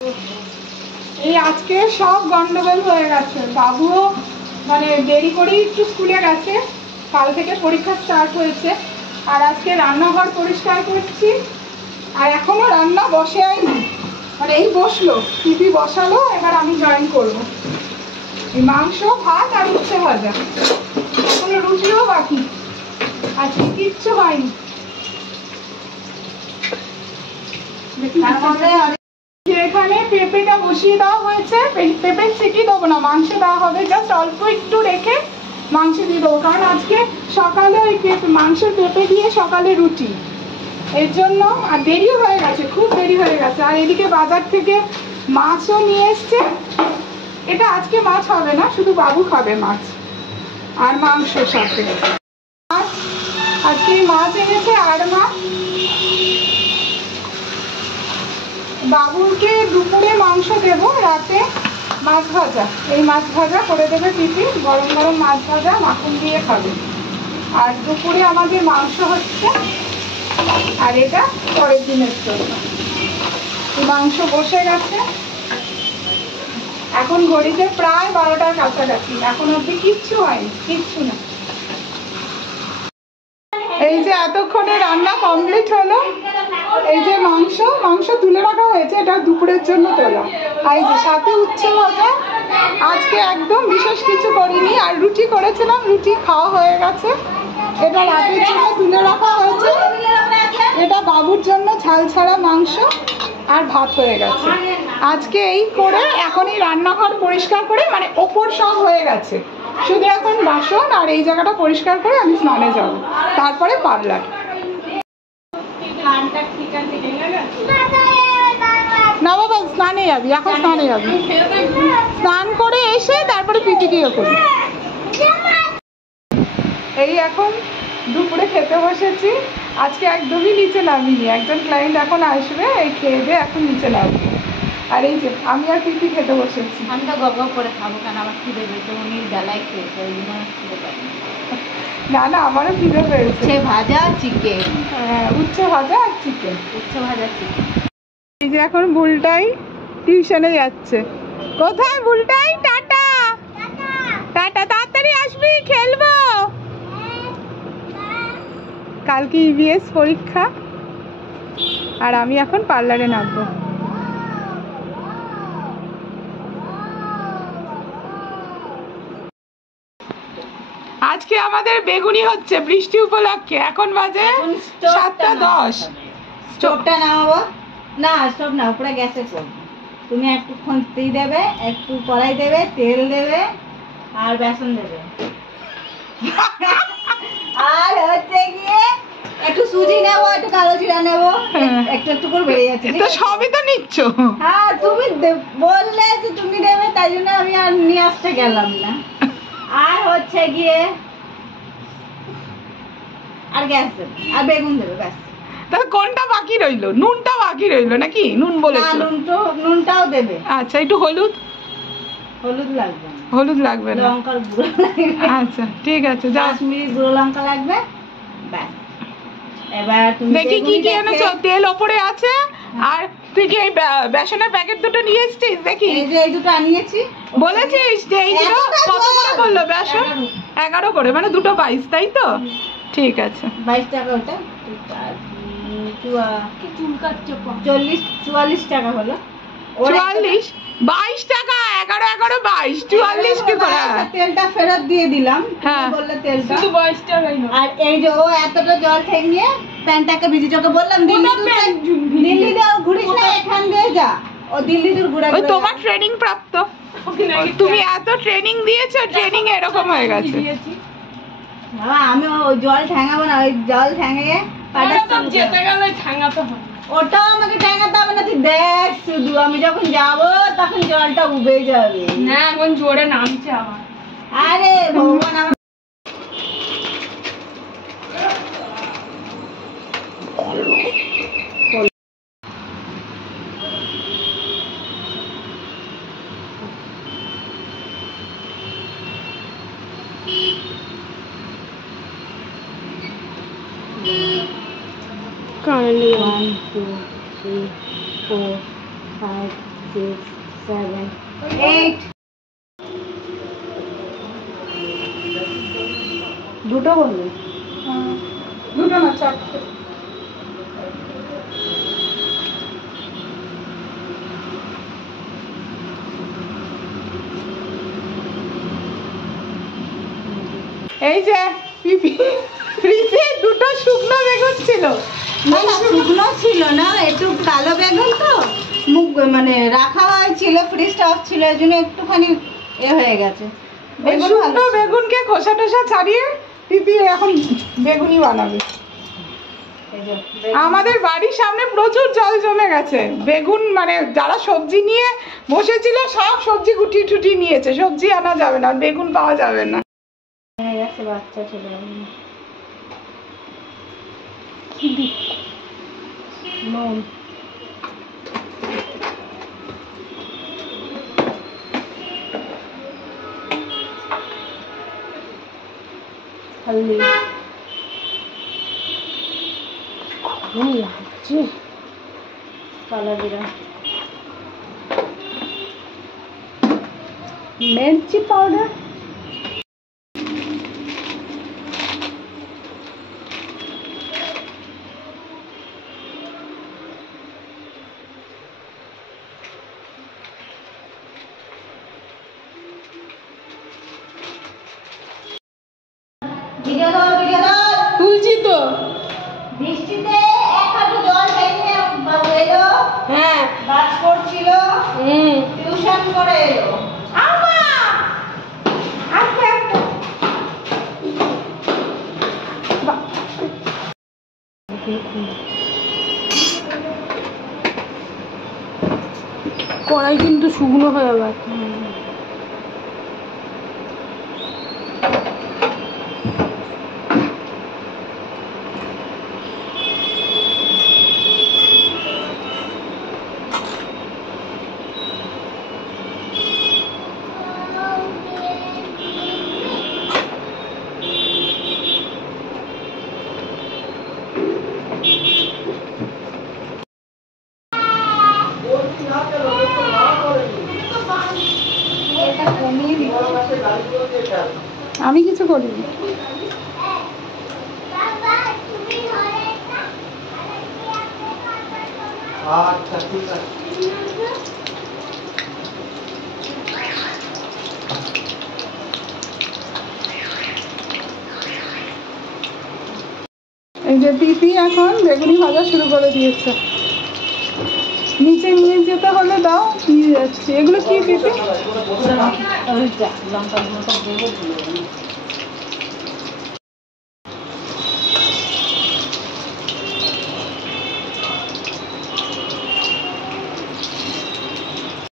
এই আজকে সব গন্ডগোল হয়ে গেছে। বাবুও মানে দেরি করেই একটু স্কুলে গেছে, কাল থেকে পরীক্ষা স্টার্ট হয়েছে। আর আজকে রান্নাঘর পরিষ্কার করছি, আর এখনো রান্না বসে আইনি, মানে এই বসলো, টিভি বসালো, এবার আমি জয়েন করবো। এই মাংস, ভাত আর উচ্ছে ভাজা, এখনো রুটিও বাকি, আজকে কিচ্ছু হয়নি। এখানে পেঁপেটা বসিয়ে দেওয়া হয়েছে, পেঁপের সিটি দেবো না, মাংস দেওয়া হবে, জাস্ট অল্প একটু রেখে মাংস দিয়ে দেবো, কারণ আজকে সকালে ওই মাংসের পেঁপে দিয়ে সকালে রুটি, এর জন্য। আর দেরিও হয়ে গেছে, খুব দেরি হয়ে গেছে। আর এদিকে বাজার থেকে মাছও নিয়ে এসছে। এটা আজকে মাছ হবে না, শুধু বাবু খাবে মাছ আর মাংসের সাথে। আজকে মাছ এনেছে আর মাছ। বাবুকে দুপুরে মাংস দেব, রাতে মাছ ভাজা, এই মাছ ভাজা করে দেবে টিফিন, গরম গরম মাছ ভাজা মাখন দিয়ে খাবে। আর দুপুরে আমাদের মাংস হচ্ছে, আর এটা পরের দিনের জন্য। মাংস বসে গেছে, এখন ঘড়িতে প্রায় 12টার কাছাকাছি, এখন অব্দি কিচ্ছু হয়নি, কিচ্ছু না। এই যে এতক্ষণে রান্না কমপ্লিট হলো। এই যে মাংস তুলে রাখা হয়েছে, এটা দুপুরের জন্য তোলা। আর এই যে সাথে উচ্ছে ভাজা, আজকে একদম বিশেষ কিছু করিনি। আর রুটি করেছিলাম, রুটি খাওয়া হয়ে গেছে। এটা রাতের জন্য তুলে রাখা হয়েছে। এটা বাবুর জন্য ঝাল ছাড়া মাংস আর ভাত হয়ে গেছে। আজকে এই করে এখনই রান্নাঘর পরিষ্কার করে, মানে ওপর সব হয়ে গেছে, শুধু এখন বাসন আর এই জায়গাটা পরিষ্কার করে আমি স্নানে যাব, তারপরে পার্লার। না বাবা, স্নানে যাবি এখন, স্নানে যাবি, স্নান করে এসে তারপরে পিটি দিয়ে করি। এই এখন দুপুরে খেতে বসেছি। আজকে একদমই নিচে নামিনি, একজন ক্লায়েন্ট এখন আসবে, এই খেয়ে দিয়ে এখন নিচে নামবো। আর এই যে আমি আর পিটি খেতে বসেছি। আমি তো গপ গপ করে খাবো, কারণ আমার খিদে পেয়েছে, উনি বেলায় খেয়েছে, ওই জন্য খিদে পাইনি। না না, আমারও খিদে পেয়েছে। উচ্ছে ভাজা চিকেন। হ্যাঁ, উচ্ছে ভাজা আর চিকেন। উচ্ছে ভাজা চিকেন। এই যে এখন বুলটাই টিউশনে যাচ্ছে। কোথায় বুলটাই? টাটা টাটা, তাড়াতাড়ি আসবি, খেলবো। কালকে ইভিএস পরীক্ষা, আর আমি এখন পার্লারে নামবো। আজকে আমাদের বেগুনি হচ্ছে বৃষ্টি উপলক্ষে, এখন বাজে 7:10। স্টোভটা নামাবো না, স্টোভ না, পুরো গ্যাসে করবো। তুমি একটু খুন্তি দেবে, একটু কড়াই দেবে, তেল দেবে আর বেসন দেবে, আর হচ্ছে গিয়ে একটু সুজি নেবো, একটু কালো জিরা নেবো, একটু একটু করে বেড়ে যাচ্ছে। তো সবই তো নিচ্ছ। হ্যাঁ, তুমি বললে যে তুমি দেবে, তাই জন্য আমি আর নিয়ে আসতে গেলাম না। আর হচ্ছে গিয়ে আর গ্যাস দেবে, আর বেগুন দেবে, ব্যাস। তাহলে কোনটা বাকি রইলো? নুনটা বাকি রইলো নাকি? নুন বলেছো? নুনটাও দেবে। আচ্ছা, একটু হলুদ? হলুদ লাগবে না। হলুদ লাগবে না, লঙ্কার গুঁড়ো লাগবে। আচ্ছা ঠিক আছে, যা। কাশ্মীরি গুঁড়ো লঙ্কা লাগবে, ব্যাস। এবার তুমি দেখি কি কি এনেছো। তেল ওপরে আছে। আর তুই কি এই বেসনের প্যাকেট দুটো নিয়ে এসেছিস? দেখি। এই যে এই দুটো আনিয়েছি। বলেছিস যে এই দুটো কত করে বললো বেসন? 11 করে, মানে দুটো 22, তাই তো? ঠিক আছে, 22 টাকা। ওটা 44 টাকা হলো। 44? 22 টাকা, 11 11 22, 44 কি করে? তেলটা ফেরত দিয়ে দিলাম, বললে তেলটা শুধু 22 টাকাই না। আর এই যে ও এতটা জল ঠেঙিয়ে প্যান্টটাকে ভিজি, চোখে বললাম দিল্লি দাও, ঘুরিস না, এখান দিয়ে যা। ও দিল্লি দূর ঘুরে, ওই তোমার ট্রেনিং প্রাপ্ত, তুমি এত ট্রেনিং দিয়েছো, ট্রেনিং এরকম হয়ে গেছে। আমি ওই জল ঠ্যাঙাবো না, ওই জল ঠ্যাঙিয়ে যেতে গেলে ঠ্যাঙাতে হবে। ওটাও আমাকে ঠ্যাঙাতে হবে না, তুই দেখ শুধু, আমি যখন যাবো তখন জলটা উবে যাবে। না, এখন জোরে নামছে আমার। আরে ভগবান, আমার currently 1 2 3 4 5 6, 7, 8 দুটো বলবে দুটো না চারটে। এই যে পিপি ফ্রিজে দুটো শুকনো বেগুন ছিল। না না শুকনো ছিল না, একটু কালো বেগুন তো মুখ মানে রাখা হয়েছিল, ফ্রিজটা অফ ছিল, এই জন্য একটুখানি এ হয়ে গেছে। বেগুন শুকনো বেগুনকে খোসা টোসা ছাড়িয়ে পিপি এখন বেগুনি বানাবে। আমাদের বাড়ির সামনে প্রচুর জল জমে গেছে। বেগুন মানে যারা সবজি নিয়ে বসেছিল সব সবজি গুটি টুটি নিয়েছে, সবজি আনা যাবে না, বেগুন পাওয়া যাবে না। বাচ্চা চলে নুন হলদি লাগছে, কালো জিরা, মির্চি পাউডার, তুলছি তো। বৃষ্টিতে এক হাঁটু জল টেনে এলো, হ্যাঁ বাস করছিল, টিউশন করে এলো। কড়াই কিন্তু শুকনো হয়ে গেছে। আমি কিছু করিনি। আচ্ছা ঠিক আছে। এই যে পিপি এখন বেগুনি ভাজা শুরু করে দিয়েছে। নিচে নিয়ে যেতে হলে দাও, নিয়ে যাচ্ছি। এগুলো কি পিপি? লঙ্কা